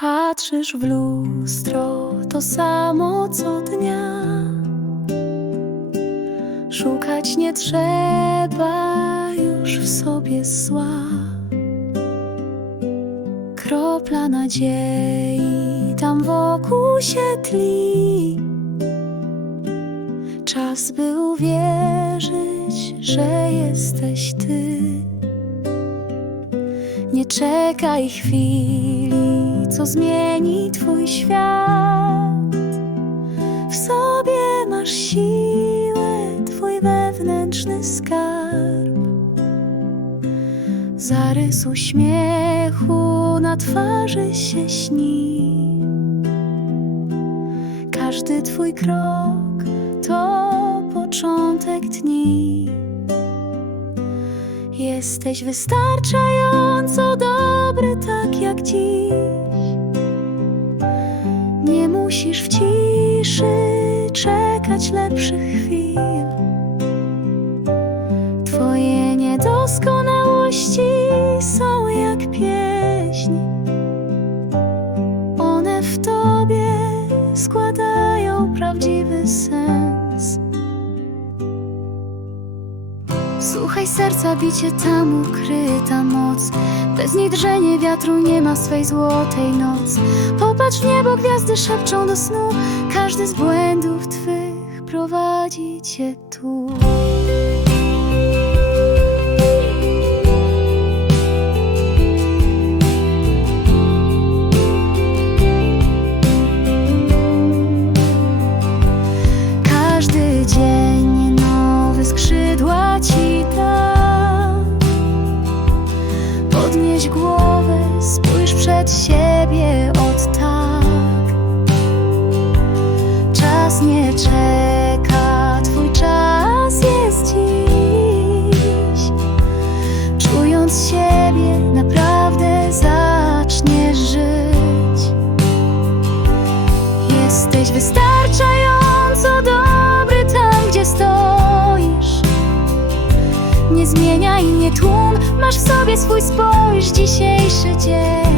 Patrzysz w lustro, to samo co dnia. Szukać nie trzeba już w sobie zła. Kropla nadziei tam wokół się tli. Czas by uwierzyć, że jesteś ty. Nie czekaj chwili, co zmieni twój świat. W sobie masz siłę, twój wewnętrzny skarb. Zarys uśmiechu na twarzy się śni. Każdy twój krok to początek dni. Jesteś wystarczająco dobry, tak jak dziś. Nie musisz w ciszy czekać lepszych chwil. Twoje niedoskonałości są jak pieśń. One w tobie składają prawdziwy sens. Słuchaj serca bicie tam ukryta moc. Bez niej wiatru nie ma swej złotej noc. Popatrz w niebo, gwiazdy szepczą do snu. Każdy z błędów twych prowadzi cię tu głowę, spójrz przed siebie od tak. Czas nie czeka, Nie zmieniaj, nie tłum, masz w sobie swój spojrz dzisiejszy dzień.